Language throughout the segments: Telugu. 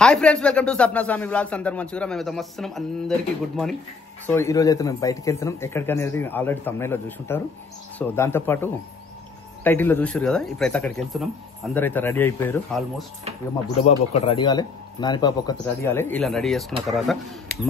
Hi friends, welcome to Sapna Swami vlogs. అందరు మంచిగా మేమైతే వస్తున్నాం. అందరికీ గుడ్ మార్నింగ్. సో ఈ రోజు అయితే మేము బయటకు వెళ్తున్నాం. ఎక్కడికనేది ఆల్రెడీ తమ్నైల్లో చూసుంటారు. సో దాంతోపాటు టైటిల్లో చూసారు కదా. ఇప్పుడైతే అక్కడికి వెళ్తున్నాం. అందరూ అయితే రెడీ అయిపోయారు ఆల్మోస్ట్. ఇక మా బుడ్డబాబు ఒక్కటి రెడీ అవ్వాలి, నానిపాప ఒక్కటి రెడీ అవ్వాలి. ఇలా రెడీ చేసుకున్న తర్వాత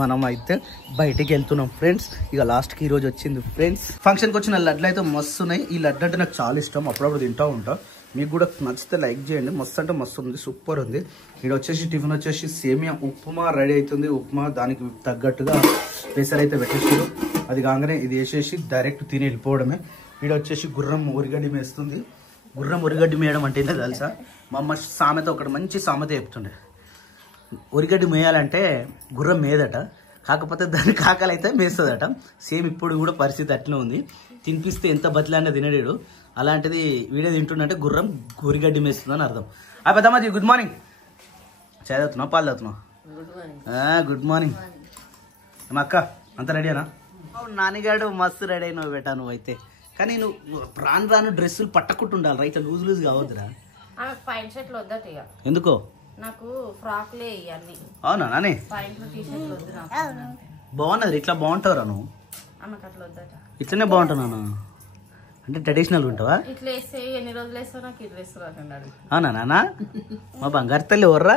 మనం అయితే బయటికి వెళ్తున్నాం ఫ్రెండ్స్. ఇక లాస్ట్కి ఈ రోజు వచ్చింది ఫ్రెండ్స్. ఫంక్షన్కి వచ్చిన లడ్లు అయితే మస్తు ఉన్నాయి. ఈ లడ్డు అంటే నాకు చాలా ఇష్టం, అప్పుడప్పుడు తింటూ ఉంటా. మీకు కూడా నచ్చితే లైక్ చేయండి. మస్తు అంటే మస్తు ఉంది, సూపర్ ఉంది. ఇక్కడ వచ్చేసి టిఫిన్ వచ్చేసి సేమియా ఉప్మా రెడీ అవుతుంది. ఉప్మా దానికి తగ్గట్టుగా పెసర్ అయితే పెట్టేసారు. అది కాగానే ఇది వేసేసి డైరెక్ట్ తిని వెళ్ళిపోవడమే. ఇక్కడ వచ్చేసి గుర్రం ఉరిగడ్డి మేస్తుంది. గుర్రం ఉరిగడ్డి మేయడం అంటే ఏంటో తెలుసా? మా అమ్మ సామెత ఒకటి మంచి సామెత చెప్తుండే. ఉరిగడ్డి మేయాలంటే గుర్రం మేదట, కాకపోతే దాని కాకలు అయితే మేస్తుందట. సేమ్ ఇప్పుడు కూడా పరిస్థితి అట్లనే ఉంది. తినిపిస్తే ఎంత బతిలాడినా తినడాడు. అలాంటిది వీడియో తింటుండే గుర్రం ఉరిగడ్డి మేస్తుందని అర్థం. ఆ పెద్దమ్మ గుడ్ మార్నింగ్. చాయ్ తాగుతున్నావు, పాలు తాగుతున్నావు? Good morning. మా అక్క అంత రెడీనా? నానిగాడు మస్తు రెడీ అయినావు బేటా. నువ్వు అయితే కానీ నువ్వు రాను డ్రెస్సులు పట్టకుంటు ఉండాలి రైట్, లూజ్ లూజ్ కావద్దురా. ఎందుకో నాకు ఫ్రాక్లే ఇవన్నీ. అవునా నాని? బాగున్నది, ఇట్లా బాగుంటావురా నువ్వు. ఇట్లనే బాగుంటావు నాన్న. అంటే ట్రెడిషనల్ ఉంటావా? ఇట్లా వేస్తే ఎన్ని రోజులు వేస్తావు? నాకు ఇట్లా వేస్తున్నాడు. అవునా నాన్న? మా బంగారు తల్లి ఎవర్రా?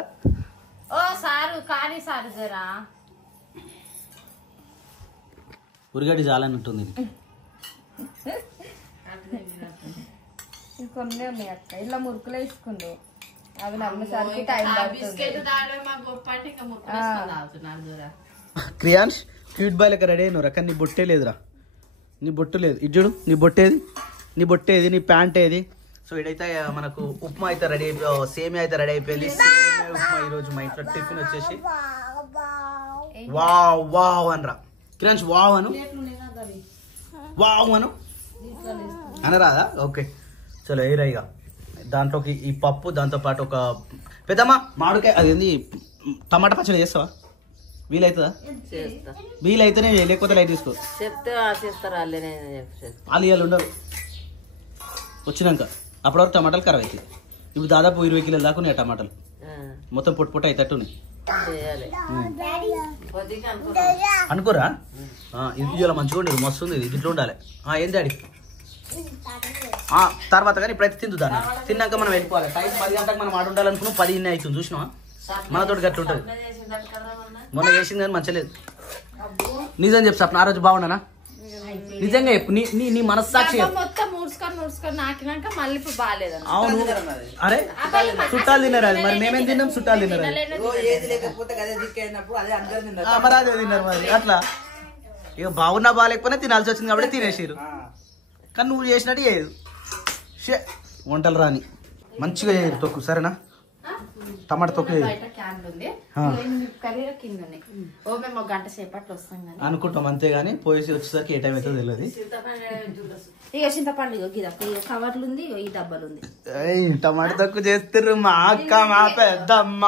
ఓ సారు కానీ సారు జరా ఉరిగడ్డి చాలన్నట్టుంది. కొన్ని ఉన్నాయి అక్క, ఇలా మురుకులు వేసుకుంది. అవి నమ్మసారికి టైం పడుతుంది. క్రియాన్స్ క్యూట్ బాయ్ లెక్క రెడీ అయినరా, కానీ నీ బొట్టే లేదురా. నీ బొట్టు లేదు. ఇజ్జుడు నీ బొట్టేది, నీ బొట్టేది, నీ ప్యాంట్ ఏది? సో ఇడైతే మనకు ఉప్మా అయితే రెడీ అయిపోయి, సేమియా అయితే రెడీ అయిపోయింది. సేమియా ఉప్మా ఈరోజు మా ఇంట్లో టిఫిన్ వచ్చేసి వావ్ వావ్ అనరా. క్రియాన్స్ వావ్ అను, వావ్ అను అనరాదా? ఓకే చలో ఏరైగా. దాంట్లోకి ఈ పప్పు, దాంతోపాటు ఒక పెద్దమ్మ మామిడికాయ, అదేంది టమాటా పచ్చడి చేస్తావా? వీలవుతుందా? వీలైతేనే లేకపోతే లైట్ తీసుకో. చెప్తే ఆలియాలు ఉండరు వచ్చినాక. అప్పటివరకు టమాటాలు ఖరాబ్ అవుతాయి. ఇప్పుడు దాదాపు 20 కిలోలు దాకా ఉన్నాయి టమాటాలు. మొత్తం పొట్టు పొట్టు అవుతట్టు ఉన్నాయి అనుకోరా. ఇలా మంచిగా ఉండదు, మస్తు ఉంది. ఇట్లా ఉండాలి. ఏం డాడీ తర్వాత కానీ ఇప్పుడైతే తిందుదాన్ని. తిన్నాక మనం వెళ్ళిపోవాలి. టైం 10 గంటలకు మనం ఆడ ఉండాలనుకున్నాం. 10 అవుతుంది. చూసినావా మనతోటి గట్ల ఉంటుంది. మొన్న చేసింది కానీ మంచిగా లేదు. నిజం చెప్పు సప్న, ఆ రోజు బాగున్నానా? నిజంగా చెప్పు, నీ మనస్సాక్షి. అవును. అరే చుట్టాలు తిన్నారు అది, మరి మేమేం తిన్నాం? చుట్టాలు తిన్నారు మరి అదే తిన్నారు మరి. అట్లా ఇక బాగున్నా బాగాలేకపోయినా తినాల్సి వచ్చింది కాబట్టి తినేసారు. కానీ నువ్వు చేసినట్టు చేయదు. వంటలు రాని మంచిగా చేయరు. తొక్కు సరేనా? టమాటా తొక్కు అనుకుంటాం అంతేగాని పోయేసి వచ్చేసరికి ఏ టైం అయితే తెలియదు. ఇక చింతపండు కవర్లు ఉంది, ఈ డబ్బాలు ఉంది. టమాటా తొక్కు చేస్తారు మా అక్క, మా పెద్దమ్మ.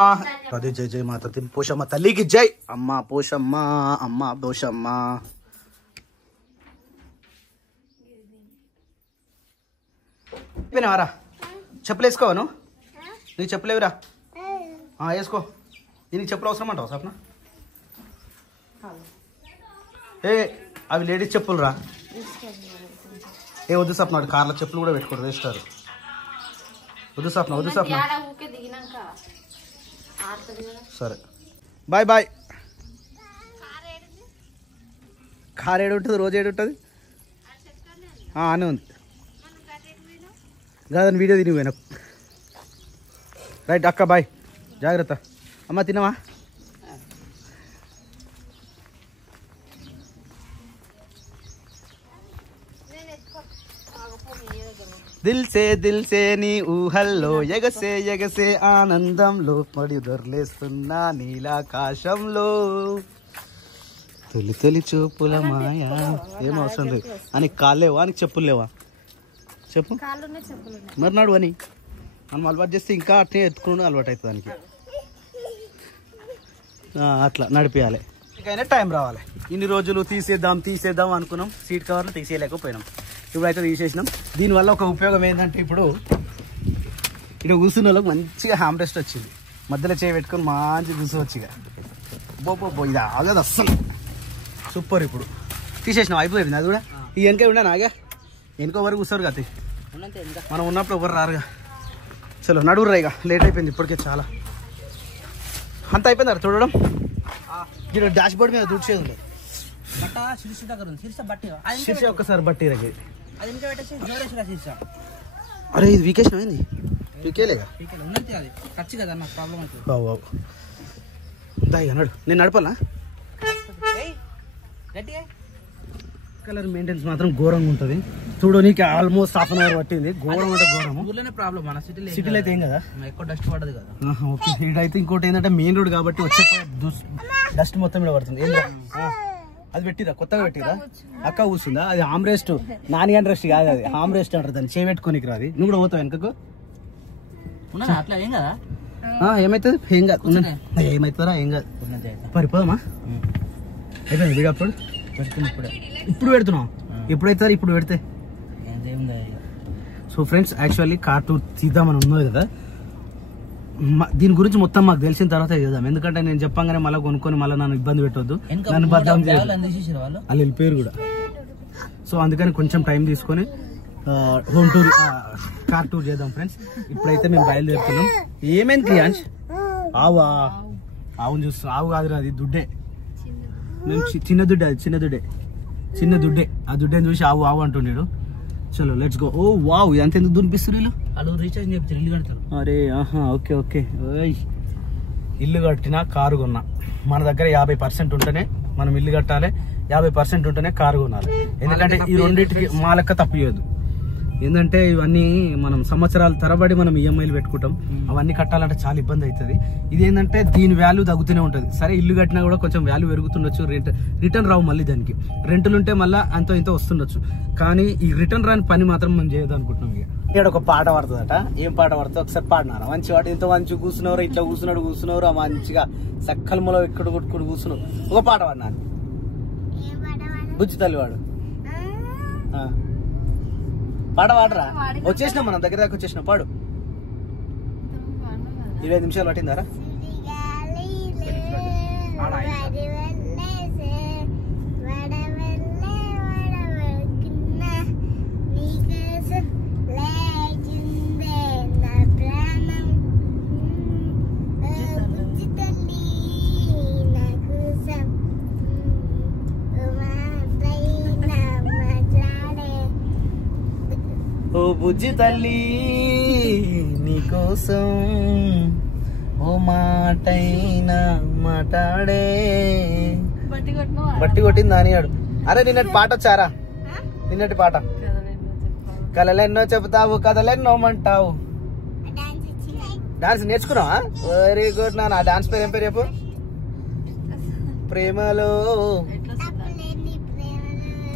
అదే జై జై మాత పోషమ్మ తల్లికి జై. అమ్మ పోషమ్మ, అమ్మ పోషమ్మ. అయిపోయినావారా? చెప్పులు వేసుకోవాను. నీకు చెప్పులేవిరా? వేసుకో. నీకు చెప్పులు అవసరం అంటావు సప్న? అవి లేడీస్ చెప్పులు రా. వద్దు సప్న, కార్ల చెప్పులు కూడా పెట్టుకోరు, వేస్తారు. వద్దు సప్న, వద్దు సప్న. సరే బాయ్ బాయ్. కార్ ఏడు ఉంటుంది, రోజు ఏడు ఉంటుంది అనే ఉంది కాదని వీడియో తిని పోయినా. రైట్ అక్క బాయ్, జాగ్రత్త. అమ్మ తినవా? దిల్ సే నీ ఊహల్లో ఎగసే ఎగసే ఆనందంలో పడి దొర్లేస్తున్నా నీలాకాశంలో తొలి తొలి చూపుల మాయా. ఏం అవసరం లేదు అని. కాళ్ళు లేవా? అని చెప్పులు లేవా? చెప్పు మరి నాడు అని మనం అలవాటు చేస్తే ఇంకా అట్నే ఎత్తుకుని అలవాటు అవుతుంది దానికి. అట్లా నడిపించాలి. ఇంకైనా టైం రావాలి. ఇన్ని రోజులు తీసేద్దాం అనుకున్నాం. సీట్ కవర్లు తీసేయలేకపోయినాం. ఇప్పుడైతే తీసేసినాం. దీనివల్ల ఒక ఉపయోగం ఏంటంటే ఇప్పుడు ఇక్కడ కూర్చున్న వాళ్ళకి మంచిగా హ్యామ్ రెస్ట్ వచ్చింది. మధ్యలో చేయి పెట్టుకొని మంచి కూర్చోవచ్చు ఇక. బో ఇది ఆగదు అస్సలు. సూపర్. ఇప్పుడు తీసేసినావు, అయిపోయింది అది కూడా. ఈ వెనక ఉండే నాగా వెనుక వరకు కూర్చోరు కదా, మనం ఉన్నప్పుడు ఎవరు రారుగా. చలో నడువురా, ఇక లేట్ అయిపోయింది ఇప్పటికే చాలా. అంత అయిపోయింది చూడడం. ఇక్కడ డాష్ బోర్డ్ మీద దూడ్చేది ఉండదు. ఒక్కసారి బట్టి రగి. అరే ఇది వీకేషన్ అయింది. వీకేలేగా నడు. నేను నడపాలా? కలర్ మెయింటెనెన్స్ మాత్రం ఘోరంగా ఉంటుంది. చూడు నీకు ఆల్మోస్ట్ హాఫ్ అన్ అవర్ పట్టింది. ఘోరం అంటే ఘోరం. ప్రాబ్లం మన సిటీలో అయితే ఏం కదా, ఎక్కువ డస్ట్ పడదు కదా. ఓకే. ఇదైతే ఇంకోటి ఏంటంటే మెయిన్ రోడ్ కాబట్టి వచ్చే డస్ట్ మొత్తం మీద పడుతుంది. అది పెట్టిరా, కొత్తగా పెట్టిరా. అక్క కూర్చుందా? అది ఆమ్ రెస్ట్, నాని అని రెస్ట్ కాదు, అది ఆమ్ రెస్ట్ అంటారు దాన్ని. చేపెట్టుకోనికి రాదు. నువ్వు కూడా పోతావు వెనకకు. అట్లా ఏం కదా, ఏమవుతుంది? ఏం కాదు. ఏమవుతారా? ఏం కాదు. పరిపోదమ్మా. అయిపోయింది వీడియో అప్పుడు. ఇప్పుడు పెడుతున్నావు. ఎప్పుడైతే ఇప్పుడు పెడితే. So friends, actually car tour తీద్దామని ఉన్నది కదా. దీని గురించి మొత్తం మాకు తెలిసిన తర్వాత చేద్దాం. ఎందుకంటే నేను చెప్పంగానే మళ్ళీ కొనుక్కొని మళ్ళీ నన్ను ఇబ్బంది పెట్టొద్దు, నన్ను బద్దం వాళ్ళు వెళ్ళిపోయారు కూడా. సో అందుకని కొంచెం టైం తీసుకొని హోమ్ టూర్, కార్ టూర్ చేద్దాం ఫ్రెండ్స్. ఇప్పుడైతే మేము బయలుదేరుతున్నాం. ఏమైంది క్రియాంష్? ఆవును చూస్తున్నాం. ఆవు కాదురా, అది దుడ్డే. మేము చిన్న దుడ్డే, అది చిన్న దుడ్డే. ఆ దుడ్డేని చూసి ఆవు అంటున్నాడు. చలో లెట్స్ గో. ఓ వావ్, ఎంత ఎందుకు దునిపిస్తారు వాళ్ళు? రీఛార్జ్ చెప్తారు, ఇల్లు కడతారు. అరే ఓకే. ఇల్లు కట్టినా కారు కొన్నా, మన దగ్గర 50% ఉంటేనే మనం ఇల్లు కట్టాలి, 50% ఉంటేనే కారు కొనాలి. ఎందుకంటే ఈ రెండింటికి మా లెక్క తప్పియదు. ఏంటంటే ఇవన్నీ మనం సంవత్సరాల తరబడి మనం ఈఎంఐలు పెట్టుకుంటాం. అవన్నీ కట్టాలంటే చాలా ఇబ్బంది అవుతుంది. ఇదేంటంటే దీని వాల్యూ తగ్గుతూనే ఉంటుంది. సరే ఇల్లు కట్టినా కూడా కొంచెం వాల్యూ పెరుగుతుండొచ్చు. రిటర్న్ రావు మళ్ళీ దానికి. రెంట్లు ఉంటే మళ్ళీ అంతో ఇంతో వస్తుండొచ్చు. కానీ ఈ రిటర్న్ రాని పని మాత్రం మనం చేయదు అనుకుంటున్నాం. ఇక్కడ ఒక పాట పడుతుందట. ఏం పాట పడుతుంది ఒకసారి పాడినారా? మంచి వాడు ఇంత మంచి కూర్చున్నారు, ఇట్లా కూర్చున్నారు, మంచిగా సక్కలములో ఇక్కడ కొట్టుకుని కూర్చున్నావు. ఒక పాట పాడినాను. బుజ్జి తల్లి వాడు పాట పాడరా. వచ్చేసినాం, మనం దగ్గర దాకా వచ్చేసినాం. పాడు. 25 నిమిషాలు పట్టిందారా? ఓ బుజ్జి తల్లి నీకోసం ఓ మాటైనా మాట్లాడే. బట్టి కొట్టింది నానియాడు. అరే నిన్నటి పాట వచ్చారా? నిన్నటి పాట. కలలెన్నో చెబుతావు, కథలెన్నోమంటావు. డాన్స్ నేర్చుకున్నావా? Very good. నా డాన్స్ పేరు ఏం పేరు చెప్పు? ప్రేమలో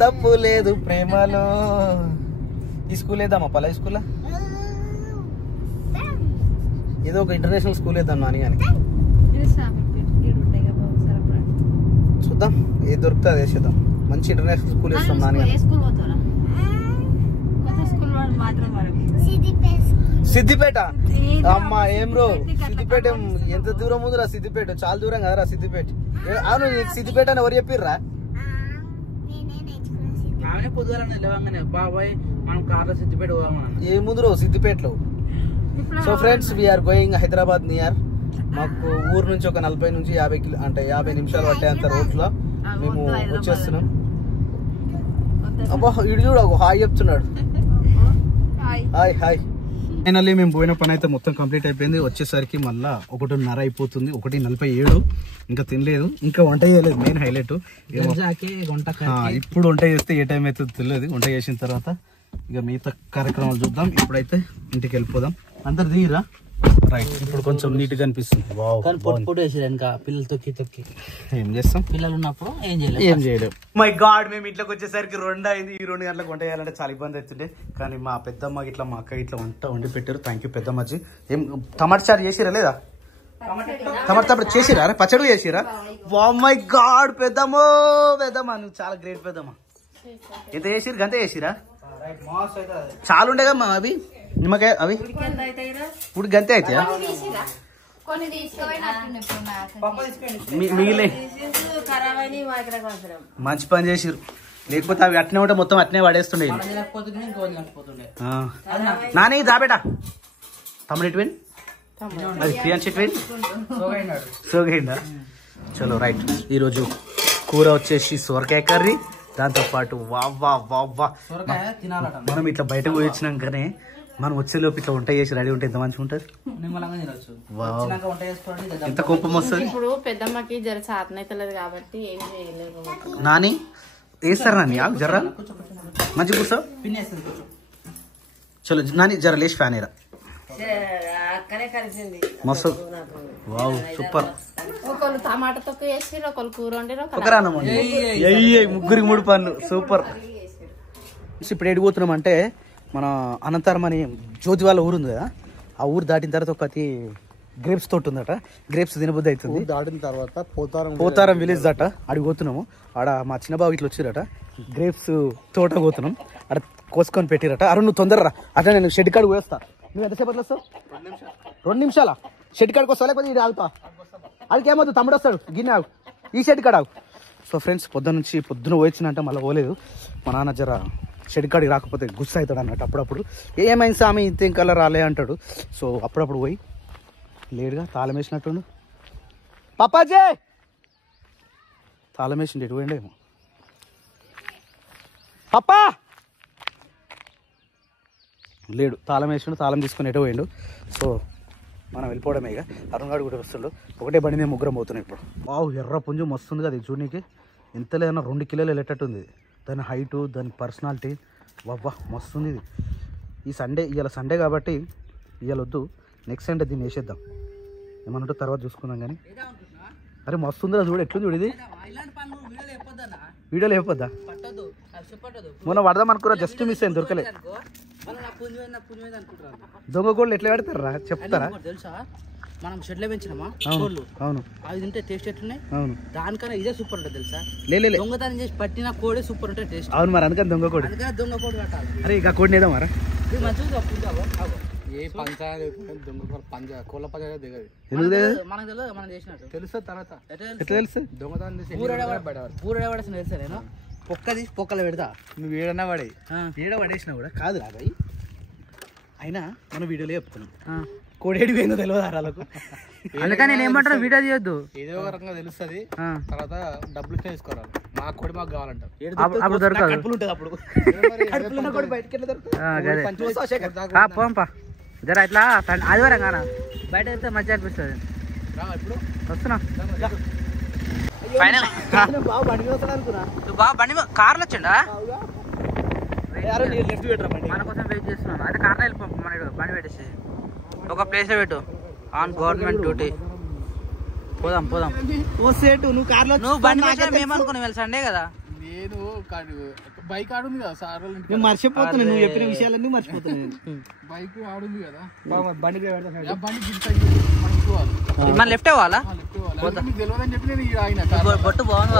తప్పు లేదు, ప్రేమలో. ఈ స్కూల్ వేద్దామా? పలా స్కూల్ ఏదో ఒక ఇంటర్నేషనల్ స్కూల్ వేద్దాం నాని అని. చూద్దాం ఏది దొరుకుతుంది అది వేసేద్దాం. మంచి ఇంటర్నేషనల్ స్కూల్ వేస్తాం నాని అని. సిద్దిపేట అమ్మా ఏం రో? సిద్దిపేట ఎంత దూరం ఉందిరా? సిద్దిపేట చాలా దూరం కదరా సిద్దిపేట. అవును, సిద్దిపేట అని ఎవరు చెప్పిర్రా? బాబాయ్ మనం కార్లో సిద్దిపేట ఏముందిరో సిద్దిపేటలో. So friends, we are going Hyderabad near. మాకు ఊరు నుంచి ఒక 40 నుంచి 50 నిమిషాలు పట్టేంత రోడ్ లో మేము వచ్చేస్తున్నాం. అబ్బా ఇడు చూడు ఒక హాయ్ చెప్తున్నాడు. హాయ్. ఫైనల్లీ మేము పోయిన పని అయితే మొత్తం కంప్లీట్ అయిపోయింది. వచ్చేసరికి మళ్ళా 1:30 అయిపోతుంది. 1:47. ఇంకా తినలేదు, ఇంకా వంట చేయలేదు. మెయిన్ హైలైట్ ఇప్పుడు వంట చేస్తే ఏ టైం అవుతుందో తెలియదు. వంట చేసిన తర్వాత ఇక మిగతా కార్యక్రమాలు చూద్దాం. ఇప్పుడైతే ఇంటికి వెళ్ళిపోదాం. అందరు దిగిరా. రైట్. ఇప్పుడు కొంచెం నీట్ గా అనిపిస్తుంది. పిల్లలు తొక్కి ఏం చేస్తాం? పిల్లలు ఉన్నప్పుడు ఏం చేయలేము. మై గాడ్, మేము ఇంట్లోకి వచ్చేసరికి 2 అయింది. ఈ 2 గంటలకు వంట చేయాలంటే చాలా ఇబ్బంది అవుతుండే. కానీ మా పెద్దమ్మ ఇట్లా మా అక్క ఇట్లా వండి పెట్టారు. థ్యాంక్ యూ పెద్దమ్మచ్చి. ఏం టమాటా చారు చేసిరా లేదా? టమాటా చేసిరా? పచ్చడి చేసిరా? మై గాడ్ పెద్దమ్మ నువ్వు చాలా గ్రేట్ పెద్దమ్మ. ఎంత చేసిరు? గంత చేసిరా? చాలా ఉండేగా అవి నిమ్మకాయ. అవి ఇప్పుడు గంతే అవుతాయా? కొన్ని తీసుకుపోయినట్టుండే మిగిలే మంచి పని చేసిరు, లేకపోతే అవి అట్నే ఉంటే మొత్తం అట్నే పడేస్తుండే. నాని దాబేటా తమ్ముడు ఎటువేండి, అది ప్రియాంశ ఎటువేండి, సోగైందా. చలో రైట్. ఈరోజు కూర వచ్చేసి సొరకాయ కర్రీ, దాంతో పాటు వావ్వా వావ్వా మనం ఇట్లా బయటకు పోయి వచ్చినాకనే మనం వచ్చేలోపు ఇట్లా వంట చేసి రెడీ ఉంటే ఎంత మంచిగా ఉంటుంది. ఎంత కోపం వస్తుంది. ఇప్పుడు పెద్దమ్మకి జర సాధన అవుతలేదు కాబట్టి ఏం చేయలేదు. నాని వేస్తారు నాని జర్రా మంచి కూర్చో. చలో నాని జర లేచి ఫ్యాన్ ఏరా మస్తు. Wow super. ఒకళ్ళు టమాటా తొక్కు వేసి ఒకళ్ళు కూర వండిరు, ఒకరు అన్నం ముగ్గురికి 3 పనులు సూపర్. ఇప్పుడు ఎడిపోతున్నాం అంటే మన అనంతరం అని జ్యోతి వాళ్ళ ఊరు ఉంది కదా, ఆ ఊరు దాటిన తర్వాత ఒకటి గ్రేప్స్ తోట ఉందట, గ్రేప్స్ తినబుద్ధి అవుతుంది. దాటిన తర్వాత పోతారం విలేజ్ దట అడిగి పోతున్నాము. ఆడ మా చిన్న బాబు ఇట్లా వచ్చిరట, గ్రేప్స్ తోట పోతున్నాం, ఆడ కోసుకొని పెట్టిరట. అరే నువ్వు తొందరరా, అట్లా నేను షెడ్ కాడికి పోయేస్తా. నువ్వు ఎంతసేపట్లో వస్తావు? 2 నిమిషాలా? షెడ్ కాడికి వస్తావు లేకపోతే ఇది ఆగుతా? అడికి ఏమవుతుంది, తమ్ముడు వస్తాడు, గిన్నె ఆగు, ఈ షెడ్ కాడ ఆగు. సో ఫ్రెండ్స్ పొద్దున పోయించినంటే మళ్ళీ పోలేదు. మా నాన్న జర షెడ్ కాడికి రాకపోతే గుస్స అవుతాడు అన్నట్టు. అప్పుడప్పుడు ఏమైంది సామి ఇంత ఇంకా రాలే అంటాడు. సో అప్పుడప్పుడు పోయి లేడుగా తాళం వేసినట్టుండు. పాపాజీ తాళం వేసిండు, ఎటు పోయిండేమో. పప్పా లేడు, తాళం వేసిండు, తాళం తీసుకుని ఎటు పోయిండు. సో మనం వెళ్ళిపోవడమే. ఇక అరుణ్ కూడా వస్తుండు, ఒకటే బండి మేము ముగ్గురం పోతున్నాం ఇప్పుడు. వావ్ ఎర్ర పుంజు మస్తుంది కదా, చూడనీకి ఎంత లేదన్నా 2 కిలోలు వెళ్ళేటట్టుంది. దాని హైటు, దాని పర్సనాలిటీ వవ్వా మస్తుంది. ఇది ఈ సండే, ఇవాళ సండే కాబట్టి ఇవాళ వద్దు, నెక్స్ట్ సండే దీన్ని వేసేద్దాం. ఏమన్నట్టు తర్వాత చూసుకుందాం. కానీ అరే మస్తుందిరా చూడు, ఎట్లుంది చూడు. ఇది వీడియోలో చెప్పొద్దా? మొన్న పడదాం అనుకురా, జస్ట్ మిస్ అయింది, దొరకలే. దొంగ కోళ్ళు ఎట్లా పెడతారా చెప్తారా? తెలుసా, మనం షెడ్లో పెంచినామా కోళ్ళు, అవును అవి తింటే టేస్ట్ ఎట్లున్నాయి? అవును, దానికన్నా ఇదే సూపర్ ఉంటుంది తెలుసా. లే దొంగతనం చేసి పట్టిన కోడి సూపర్ ఉంటుంది టేస్ట్. అవును మరి అందుకని దొంగ కోడి. అందుకని దొంగ కోడి పెట్టాలి. అరే ఇక కోడిని ఏదో మరా మంచిగా ఏ పంచాయతీ దొంగ కోళ్ళ పంచాయతీ దిగదు. ఎందుకు తెలియదు? మనకు తెలియదు, మనం చేసినట్టు తెలుస్తుంది తర్వాత. ఎట్లా తెలుసు? దొంగతనం చేసి పూరడబడాల్సిన తెలుసా. నేను పొక్క తీసి పొక్కలు పెడతా. నువ్వు ఏడన్నా పడే ఏడ పడేసినా కూడా కాదు రాబాయి. అయినా మనం వీడియోలో చెప్తున్నాం, కోడేడి పోయిందో తెలియదు వాళ్ళకు. అందుకని నేను ఏమంటాను, వీడియో తీయొద్దు. ఏదో ఒక రకంగా తెలుస్తుంది, తర్వాత డబ్బులు తీసుకోవాలి. మాకు కూడా మాకు కావాలంట. అప్పుడు దొరకదు. కడుపులు ఉంటుంది అప్పుడు. కడుపులో కూడా బయటకి ఎట్లా దొరుకుతుంది? పోంపా జర ఇట్లా ఆదివారం కానా బయట వెళ్తే మంచిగా అనిపిస్తుంది. వస్తున్నా బాబు బండి వస్తాడు అనుకున్నా. బాబు బండి కార్లో వచ్చిండా? లెఫ్ట్ పెట్టరా బండి. మన కోసం వెయిట్ చేస్తున్నాను. అయితే కార్లో వెళ్ళిపో, మన బండి పెట్టేసి ఒక ప్లేస్ లో పెట్టు. On government duty. పోదాం ఓ సేటు నువ్వు కార్లో నువ్వు బండి పెట్టా మేము అనుకున్నాం సండే కదా. నేను బైక్ ఆడుంది కదా సార్, నేను మర్చిపోతున్నా, నువ్వు చెప్పిన విషయాలన్నీ మర్చిపోతున్నాను. బైక్ ఆడుంది కదా, బండి మన లెఫ్ట్ అవ్వాలా? మీకు తెలియదని చెప్పి నేను ఆయన బొట్టు బాగుంది.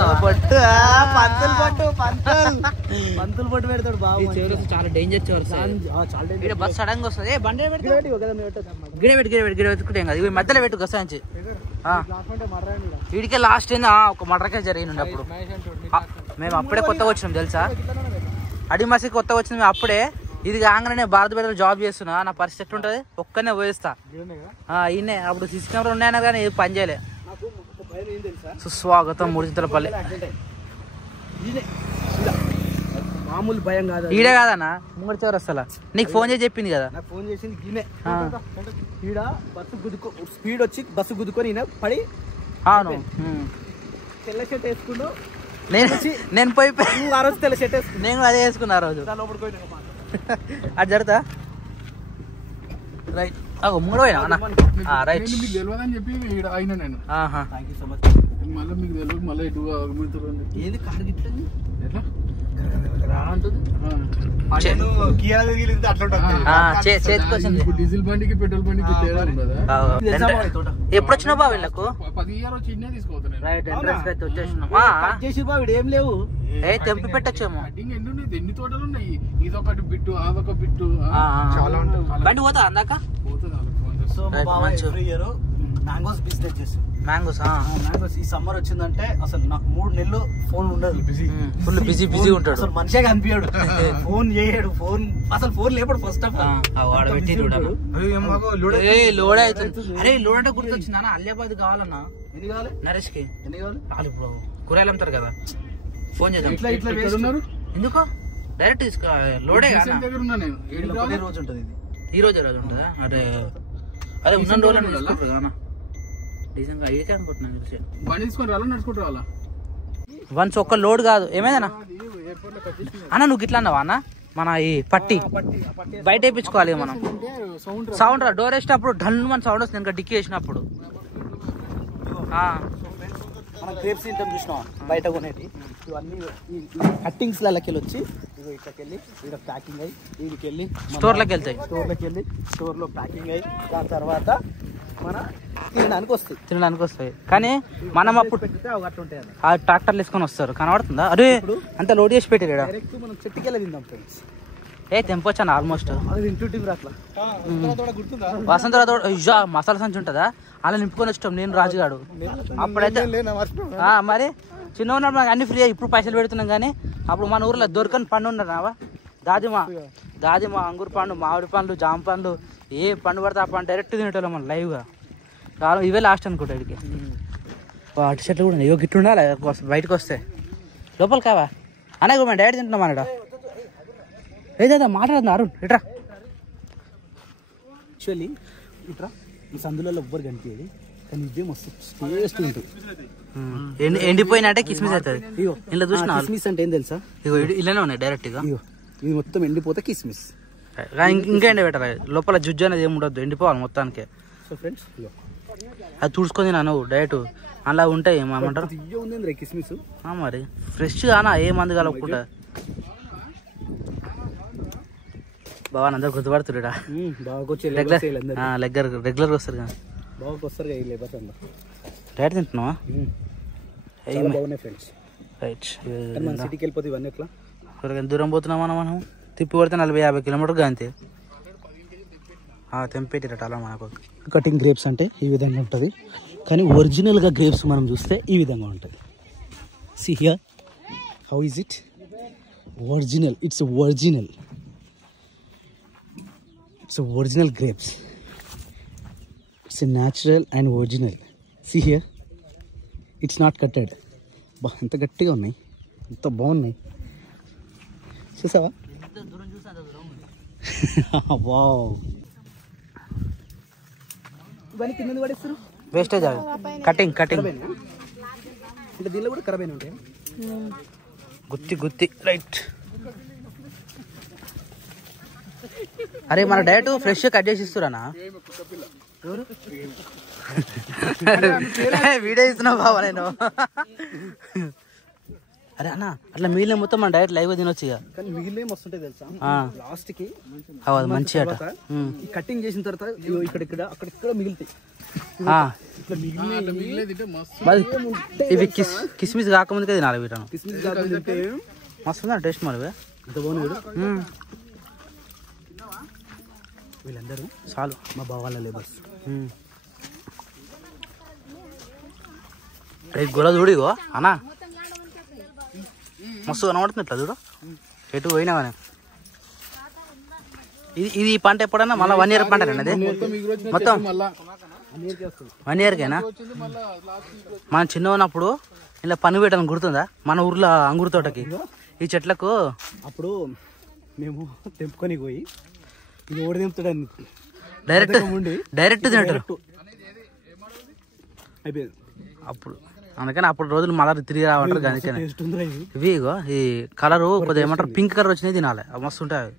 పంతులు బొట్టు పెడతాడు బాబు. చాలా డేంజర్ చివరి బస్ సడన్ గా వస్తుంది. బండి గిడ పెట్టుకుంటే కదా, ఇవి మధ్యలో పెట్టు గసాంచి. వీడికే లాస్ట్ ఏంది ఒక మర్డర్ జరిగింది అప్పుడు. మేము అప్పుడే కొత్తగా వచ్చినాం తెలుసా, అడిమసి కొత్తగా వచ్చినాం అప్పుడే. ఇది కాగానే భారత పేదలు జాబ్ చేస్తున్నా, నా పరిస్థితి ఎట్లుంటది, ఒక్కనే పోయిస్తా. ఈయనే అప్పుడు సీసీ కెమెరా ఉన్నాయన్నా కానీ ఏది పని చేయలే. సుస్వాగతం మూడుచింతలపల్లి. మామూలు భయం కాదు, ఈడే కాదన్నా ముంగడి చివరి వస్తా. నీకు ఫోన్ చేసి చెప్పింది కదా, నాకు ఫోన్ చేసింది గినే. ఈడ బస్సు గుద్దుకో, స్పీడ్ వచ్చి బస్సు గుద్దుకొని ఈయన పడి. అవును తెల్ల షర్ట్ వేసుకున్నావు, నేను పోయి నువ్వు ఆ రోజు తెల్ల షర్ట్ వేసుకున్నావు, నేను అదే వేసుకున్నా ఆ రోజు. అది జరుగుతా రైట్. ముంగడు పోయినా రైట్. మీకు తెలియదని చెప్పి అయినా నేను మళ్ళీ మీకు తెలియదు. మళ్ళీ ఇటు ఏంది కారు గిట్లండి ఎట్లా డీజిల్ బండికి పెట్రోల్ బండికి తేడా ఉండదా? ఎప్పుడు వచ్చినా బా వీళ్ళకు 10 ఇయర్ వచ్చి ఇన్నే తీసుకుపోతున్నాను. ఏం లేవు, తెంపి పెట్టచ్చేమో. ఎన్ని తోటలు ఉన్నాయి, ఇదొకటి బిట్టు అదొక బిట్టు చాలా ఉంటుంది. బండి పోతా అందాక. సో మా బావ ఎవ్రీ ఇయర్ మ్యాంగోస్ బిజినెస్ చేస్తాం. మ్యాంగోస్ మ్యాంగోస్ ఈ సమ్మర్ వచ్చిందంటే అసలు 3 నెలలు ఫోన్ ఉండదు, ఫుల్ బిజీ ఉంటాడు, అసలు మనిషే కనిపించాడు, ఫోన్ చేయడు, ఫోన్ లేపడు ఫస్ట్ ఆఫ్ ఆల్. లోడ్ అవుతుంది. అరే లోడ్ అంటే గుర్తొచ్చింది అన్న, అలియాబాద్ కావాలన్నా. ఎన్ని కావాలి? నరేష్ కి ఎన్ని కావాలి? వాళ్ళు ఇప్పుడు కూరగాయలు అమ్ముతారు కదా, ఫోన్ చేద్దాం. ఎందుకో డైరెక్ట్ లోడే రోజు ఉంటుంది ఇది, ఈ రోజు ఉంటుందా? అరే అదే ఉన్న రోజులు తీసుకుంటారు కదా డీసెంట్ గా అయ్యే అనుకుంటున్నా. వన్స్ ఒక్క లోడ్ కాదు ఏమైందన్నా అన్న, నువ్వు గిట్లా అన్నావా అన్న? మన ఈ పట్టి బయట వేయించుకోవాలి మనం. సౌండ్ రా, డోర్ వేసేటప్పుడు ఢల్ మన సౌండ్ వస్తుంది ఇంకా డిక్కీ వేసినప్పుడు. మనం గ్రేప్స్ తింటాం చూసినావా బయట కొనేది, ఇవన్నీ కట్టింగ్స్ లకి వచ్చి ఇగో ఇక్కడికి వెళ్ళి ఇక్కడ ప్యాకింగ్ అయ్యి వీడికి వెళ్ళి స్టోర్లోకి వెళ్తాయి, స్టోర్లో ప్యాకింగ్ అయ్యి దాని తర్వాత మన తినడానికి వస్తాయి. కానీ మనం అప్పుడు పెట్టితే అట్లా ఉంటాయి, ఆ ట్రాక్టర్లు వేసుకొని వస్తారు, కనబడుతుందా? అరే అంత లోడ్ చేసి పెట్టారు డైరెక్ట్ మనం చెట్టుకెళ్ళి తిందాం ఫ్రెండ్స్. తెంపొచ్చాను ఆల్మోస్ట్. వసంతరావు మసాలా సంచి ఉంటుందా అలా నింపుకొని వచ్చాం నేను రాజుగాడు. అప్పుడైతే మరి చిన్న ఉన్నప్పుడు నాకు అన్ని ఫ్రీ, ఇప్పుడు పైసలు పెడుతున్నాం. కానీ అప్పుడు మన ఊర్లో దొరకని పండు ఉండరావా, దాదిమ అంగూరు పండు, మామిడి పండ్లు, జామ పండ్లు, ఏ పండు పడితే ఆ పండు డైరెక్ట్ తినేటోళ్ళం మనం లైవ్గా. ఇవే లాస్ట్ అనుకుంటా ఇక్కడికి. అటు చెట్లు కూడా ఇవో గిట్టు ఉండాలి బయటకు వస్తే. లోపల కావా అనే మేము డైరెక్ట్ తింటున్నాం అన్నడా. ఏదైనా మాట్లాడుతున్నా అరుణ్ ఇట్రా. యాక్చువల్లీ ఇట్రా ఈ సందులలో ఎవ్వరు కనిపించేది, కానీ ఇదే మస్తు టేస్ట్ ఉంటుంది. ఎండిపోయినట్టే కిస్మిస్ అవుతుంది. ఇలా చూసిన కిస్మిస్ అంటే ఏం తెలుసా? ఇగో ఇలానే ఉన్నాయి డైరెక్ట్ గా. ఇది మొత్తం ఎండిపోతే కిస్మిస్. ఇంకా ఎండ పెట్టాలి, లోపల జుజ్జు అనేది ఏమి ఉండదు, ఎండిపోవాలి మొత్తానికి. సో ఫ్రెండ్స్ అది చూసుకొని నేను డైరెక్ట్ అలా ఉంటాయి ఏమంటారు కిస్మిస్. మరి ఫ్రెష్ గానా ఏ మందు కలపకుండా. బాగా అందరు గుర్తుపడుతుడా, రెగ్యులర్ వస్తారు కదా, డైరెక్ట్ తింటున్నావా? రైట్. సిటీకి వెళ్ళిపోతే ఇవన్నీ ఎట్లా దూరం పోతున్నామా మనం? తిప్పి కొడితే 40-50 కిలోమీటర్గా అంతే. తెంపేటిరట అలా మనకు. కటింగ్ గ్రేప్స్ అంటే ఈ విధంగా ఉంటుంది, కానీ ఒరిజినల్గా గ్రేప్స్ మనం చూస్తే ఈ విధంగా ఉంటుంది. See here, how is it? Original. It's original. It's a original grapes. It's a natural and original. See here, it's not cutted. బా ఎంత గట్టిగా ఉన్నాయి, ఎంత బాగున్నాయి చూసావా? వావ్, ఇవన్నీ కింద పడేస్తారు, వేస్టేజ్. కటింగ్ అంటే దీనిలో కూడా ఖరాబ్ అయినా ఉంటాయి. గుత్తి రైట్. అరే మన డైరెక్ట్ ఫ్రెష్ కట్ చేసి ఇస్తురానా? వీడియో ఇస్తున్నావు బాబా నేను. అరే అన్న అట్లా మిగిలిన మొత్తం మన డైరెక్ట్ లైవ్ తినొచ్చు ఇక. కానీ మిగిలిన వస్తుంటాయి తెలుసా లాస్ట్ కి మంచిగా కటింగ్ చేసిన తర్వాత ఇక్కడ అక్కడ మిగులుతాయి. ఇవి కిస్మిస్ కాకముందుకే తినాలి వీటను. కిస్మిస్ కాకముందుకే మస్తు టేస్ట్ మరి. ఎంత బాగున్నాయి వీళ్ళందరూ, చాలు మా బావాల లేబర్స్. గొడవ చూడు ఇగో అన్నా, మస్తు కనబడుతుంది ఇట్లా చూడు, ఎటు పోయినా కానీ. ఇది ఈ పంట ఎప్పుడన్నా మళ్ళీ 1 year పంట అండి అది మొత్తం 1 yearకేనా? మనం చిన్న ఉన్నప్పుడు ఇలా పని పెట్టాలని గుర్తుందా మన ఊర్లో అంగురు తోటకి ఈ చెట్లకు? అప్పుడు మేము తెంపుకొని పోయి ఇది ఓడి తెంపుతాడని డైరెక్ట్ తింటారు అయిపోయింది అప్పుడు. అందుకని అప్పుడు రోజులు మళ్ళీ తిరిగి రావంటారు. అందుకని ఇవి ఇగో ఈ కలరు కొద్దిగా ఏమంటారు పింక్ కలర్ వచ్చినాయి తినాలి, అవి మస్తు ఉంటాయి.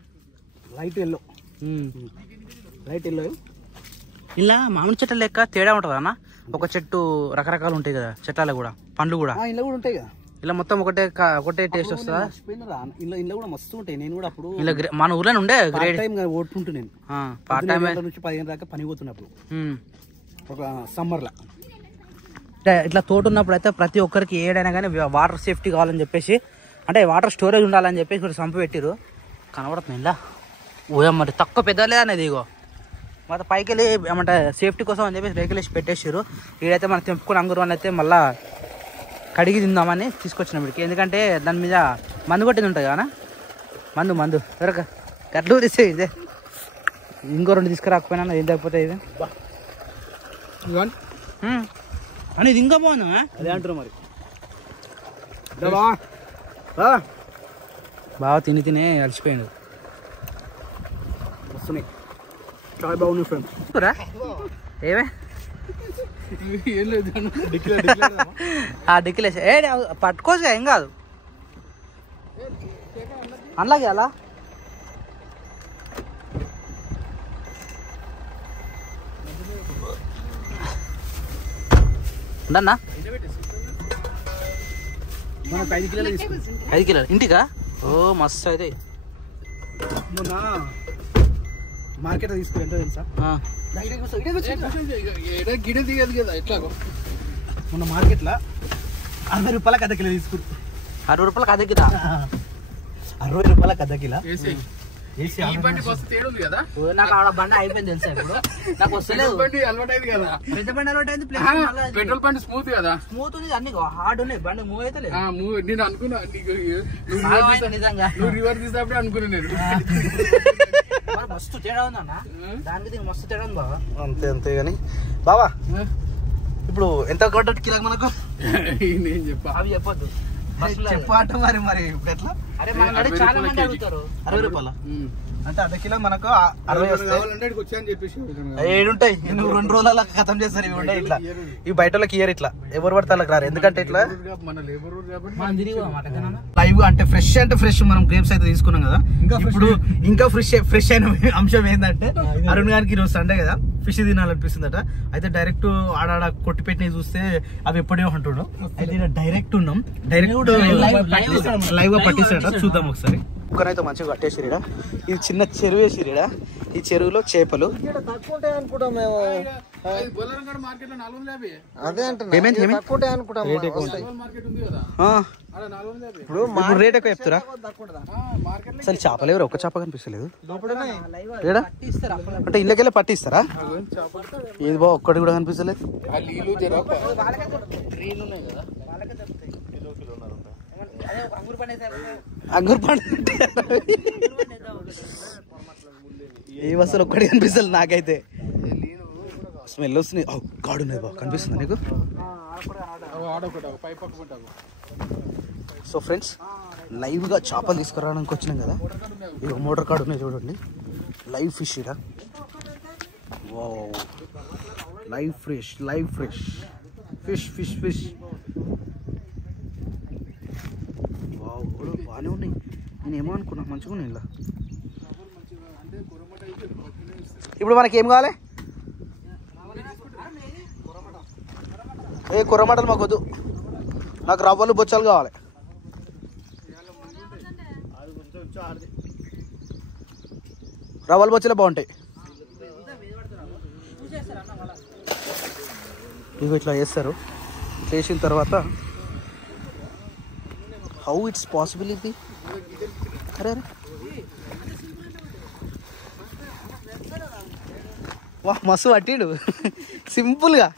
లైట్ ఎల్లో ఇలా మామిడి చెట్ల లెక్క తేడా ఉంటుంది అన్న. ఒక చెట్టు రకరకాలు ఉంటాయి కదా చెట్ల కూడా, పండ్లు కూడా ఇలా కూడా ఉంటాయి కదా. ఇలా మొత్తం ఒకటే టేస్ట్ వస్తుందా? ఇలా కూడా మస్తు ఉంటాయి. నేను కూడా అప్పుడు ఇలా మన ఊర్లో ఉండే గ్రేడ్ టైం ఓడుకుంటున్నాను, పార్ట్ టైం నుంచి 15 దాకా పని పోతున్నప్పుడు ఒక సమ్మర్లో. ఇట్లా తోట ఉన్నప్పుడు అయితే ప్రతి ఒక్కరికి ఏడైనా కానీ వాటర్ సేఫ్టీ కావాలని చెప్పేసి, అంటే వాటర్ స్టోరేజ్ ఉండాలని చెప్పేసి సంప పెట్టిరు. కనబడుతుంది ఇలా ఓయా మరి తక్కువ పెద్ద లేదా అనేది. ఇగో మొత్తం పైకి వెళ్ళి ఏమంటే సేఫ్టీ కోసం అని చెప్పేసి రేకులేసి పెట్టేసారు. ఈడైతే మనం తెంపుకుని అంగురు వాళ్ళు అయితే మళ్ళీ కడిగి తిందామని తీసుకొచ్చినాం వీడికి. ఎందుకంటే దాని మీద మందు కొట్టింది ఉంటుంది కదా, మందు ఎవరక గడ్డు తీసే ఇదే. ఇంకో 2 తీసుకురాకపోయినా ఏం తగ్గిపోతే ఇది అని ఇది ఇంకా బాగుందా అదే అంటారు మరి. బాగా తిని అలసిపోయాడు. వస్తున్నాయి చాలా బాగున్నాయి ఫ్రెండ్స్. ఏమే ఏం లేదు ఆ డిక్కిలేసి పట్టుకోవచ్చు ఏం కాదు. అలాగే అలా ఉండన్నా 5 కిలోలు తీసుకుంటాం. 5 కిలోలు ఇంటికా? ఓ మస్తు అయితే మొన్న మార్కెట్ తీసుకుని ఎంతో తెలుసా? గిడ దిగదు కదా ఎట్లాగో. మొన్న మార్కెట్లో 60 రూపాయలకు అర్ధ కిలో తీసుకురు. 60 రూపాయలకు అదే కిలో, 60 రూపాయలకు అర్ధ కిలో ఈ బండికి వస్తే తేడా ఉంది కదా. నాకు ఆడ బండి అయిపోయింది తెలుసా. ఇప్పుడు నాకు వస్తలేదు. బండి అలవాటు అయింది కదా. పెద్ద బండి అలవాటు అయింది. పెట్రోల్ బండి స్మూత్ కదా, స్మూత్ ఉంది, అన్ని హార్డ్ ఉన్నాయి. బండి మూవ్ అయితే లేదు. నేను అనుకున్నా నిజంగా నువ్వు రివర్స్ తీసినప్పుడే అనుకున్నా నేను. మస్తు తేడా ఉందన్న, దానికి దీనికి మస్తు తేడా ఉంది బాబా. అంతే కానీ బావా ఇప్పుడు ఎంత కొట్టదు కిలో మనకు? నేను చెప్పా అవి చెప్పొద్దు. చెప్పాట మరి ఇప్పుడు ఎట్లా? అరే మన కాడ చాలా మంది అడుగుతారు. 60 రూపాయల అంటే అర్ధ కిలో మనకు 60 వస్తాయి. వచ్చాయని చెప్పేసి ఏడుంటాయి. నువ్వు 2 రోజుల ఖతం చేస్తారు. ఇవి ఉంటాయి ఇట్లా. ఈ బయట వాళ్ళకి ఇయర్ ఇట్లా ఎవరు పడితే వాళ్ళకి రారు. ఎందుకంటే ఇట్లా మన లేబర్ కాబట్టి మనం తిరిగి లైవ్ అంటే ఫ్రెష్ మనం గ్రేప్స్ అయితే తీసుకున్నాం కదా. ఇప్పుడు ఇంకా ఫ్రెష్ అయిన అంశం ఏంటంటే అరుణ్ గారికి ఈరోజు సండే కదా, ఫిష్ తినాలనిపిస్తుందట. అయితే డైరెక్ట్ ఆడాడ కొట్టి పెట్టినవి చూస్తే అవి ఎప్పుడే ఉంటున్నాం. అయితే డైరెక్ట్ ఉన్నాం, డైరెక్ట్ లైవ్ గా పట్టిస్తాడట. చూద్దాం ఒకసారి. కుక్కనైతే మంచిగా కట్టేసిరిడా. ఇది చిన్న చెరువు వేసిరిడా. ఈ చెరువులో చేపలు తక్కువ ఉంటాయి అనుకుంటాం మేము. బొల్లరంగడ మార్కెట్ లో 450. అదే అంటున్నా తక్కువ ఉంటాయి అనుకుంటాం. మార్కెట్ ఉంది కదా, ఆడ 450. ఇప్పుడు రేట్ ఎక్కువ చెప్తారా? అసలు చేపలు ఎవరు? ఒక్క చేప కనిపిస్తలేదు ఏడా. అంటే ఇళ్ళకెళ్ళి పట్టిస్తారా? ఏది బా ఒక్కటి కూడా కనిపిస్తలేదు. అంగూర్ పండు ఏ అసలు ఒక్కటి కనిపిస్తలేదు నాకైతే. స్మెల్ వస్తుంది. గాడు ఉన్నాయి బా, కనిపిస్తుందా నీకు? సో ఫ్రెండ్స్ లైవ్ గా చేపలు తీసుకురావడానికి వచ్చినాం కదా. ఇక మోటార్ కార్డు ఉన్నాయి చూడండి. లైవ్ ఫిష్ ఇరా. లైవ్ ఫ్రెష్ ఫిష్ బాగానే ఉన్నాయి. నేను ఏమో అనుకున్నా మంచిగా ఉన్నాయి ఇలా. ఇప్పుడు మనకి ఏం కావాలి? ఏ కుర్రమటలు మాకు వద్దు, నాకు రవ్వలు బొచ్చాలు కావాలి. రవ్వలు బొచ్చలే బాగుంటాయి. ఇవి ఇట్లా చేస్తారు. చేసిన తర్వాత హౌ ఇట్స్ పాసిబిలిటీ. అరే వా మస్తు పట్టిడు సింపుల్గా.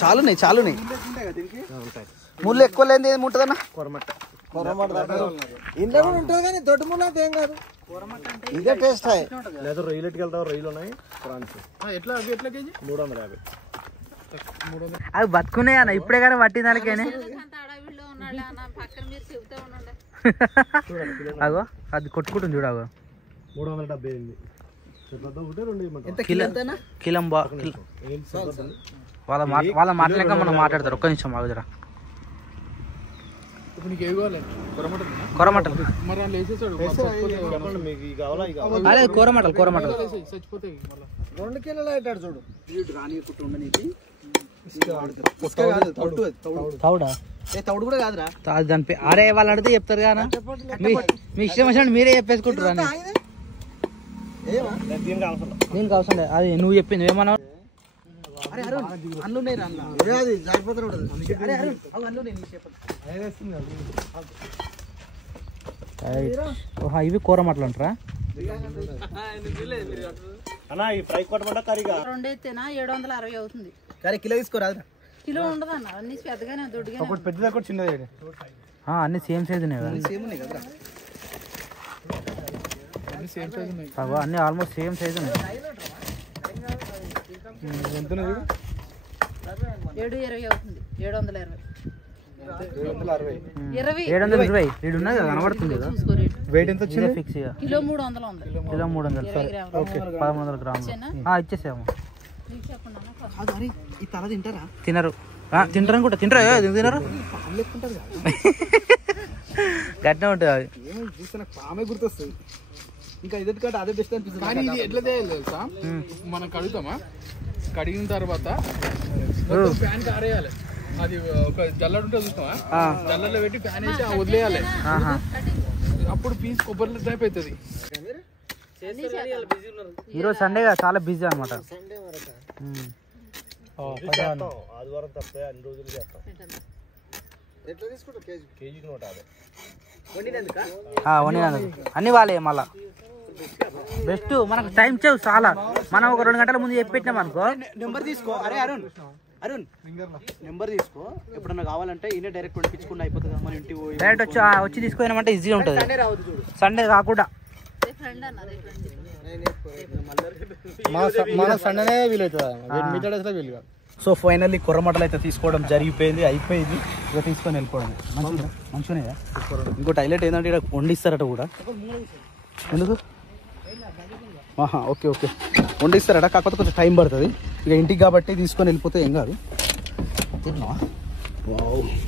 చాలున్నాయి. ముళ్ళు ఎక్కువ లేని ఏముంటుందన్నా? ఇంట్లో కూడా ఉంటుంది కానీ దొడ్డు ముళ్ళు అయితే ఏం కాదు. ఇదే టేస్ట్. లేదా రొయ్యలెట్టుకు వెళ్తావు? రొయ్యలు ఉన్నాయి, ఎట్లా కేజీ 350. అవి బతుకున్నాయి అన్న, ఇప్పుడే కానీ పట్టిన దానికే. అగో అది కొట్టుకుంటుంది చూడగో. 378. కిలం వాళ్ళ మాటలేక మనం మాట్లాడతారు. ఒక్క నిమిషం ఆగుదరా. ఇప్పుడు నీకు ఏవి కావాలి? కూరమటలు మరి వాళ్ళు వేసేసాడు అదే కూరమటలు చచ్చిపోతాయి. 2 కిలోలు అవుతాడు చూడు. తౌడా తౌడు కూడా కాదురా. దాని అరే వాళ్ళు అడిగితే చెప్తారు కదా. మీ ఇష్టం వచ్చినట్టు మీరే చెప్పేసుకుంటారు అని. దీనికి అవసరం లేదు. అది నువ్వు చెప్పింది నువ్వేమన్నావు? ఇవి కూరమటలు అంటారా? ఈ ఫ్రై కొట్టమంట కర్రీగా 2 ఎత్తేనా 760 అవుతుంది. సరే కిలో తీసుకోరాదు. కిలో ఉండదు అన్న, అన్ని పెద్దగానే దొడ్డుగా. ఒకటి పెద్దది ఒకటి చిన్నది. అన్ని సేమ్ సైజ్ ఉన్నాయి కదా, సేమ్ ఉన్నాయి కదా, అన్ని ఆల్మోస్ట్ సేమ్ సైజ్ ఉన్నాయి. ఎంత 720 అవుతుంది. 720. 720 వీడు ఉన్నది కదా, కనబడుతుంది కదా. చూసుకో రేటు. వెయిట్ ఎంత వచ్చింది? ఫిక్స్ ఇక కిలో 300 ఉంది. కిలో 300. 20 గ్రాములు. 1100 గ్రాములు ఇచ్చేసాము. నీకు చెప్పండి అన్న. ఈ తల తింటారా? తినరు. తింటారు కూడా తింటారా? తినరు గట్టిగా ఉంటుంది అది. చూస్తే నాకు పామే గుర్తొస్తుంది. ఇంకా ఇదే కంటే అదే బెస్ట్ అనిపిస్తుంది. కానీ ఇది ఎట్లా చేయాలి తెలుసా? మనం కడుగుతామా, కడిగిన తర్వాత ఫ్యాన్ కారేయాలి. అది ఒక జల్లడు ఉంటుంది చూస్తావా, జల్లర్లో పెట్టి ఫ్యాన్ వేసి వదిలేయాలి. అప్పుడు పీస్ కొబ్బరి టైప్ అవుతుంది. ఈరోజు సండేగా చాలా బిజీ అనమాట. ఆదివారం తప్ప అన్ని రోజులు చేస్తాం. ఎట్లా తీసుకుంటాం? కేజీ 150. వండినందుకు అన్ని వాళ్ళే. మళ్ళా బెస్ట్ మనకు టైం సేవ్ చాలా. మనం ఒక 2 గంటల ముందు చెప్పి పెట్టినాం అనుకో. నెంబర్ తీసుకో. అరే అరుణ్ నెంబర్ తీసుకో. ఎప్పుడన్నా కావాలంటే ఈయన డైరెక్ట్ వండిపించుకుంటే అయిపోతుంది. మన ఇంటికి పోయి డైరెక్ట్ వచ్చి తీసుకుపోయినామంటే ఈజీగా ఉంటుంది. సండే కాకుండా మన సండేనే వీలవుతుంది. సో ఫైనల్లీ కొర్రమటలు అయితే తీసుకోవడం జరిగిపోయింది, అయిపోయింది. ఇక తీసుకొని వెళ్ళిపోవడం మంచిగానే. ఇంకోటి హైలైట్ ఏంటంటే ఇక్కడ వండిస్తారట కూడా. ఎందుకు? ఓకే వండిస్తారట, కాకపోతే కొంచెం టైం పడుతుంది. ఇక ఇంటికి కాబట్టి తీసుకొని వెళ్ళిపోతే ఏం కాదు. తిన్నావా?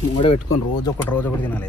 ముంగడ పెట్టుకొని రోజు ఒకటి తినాలి.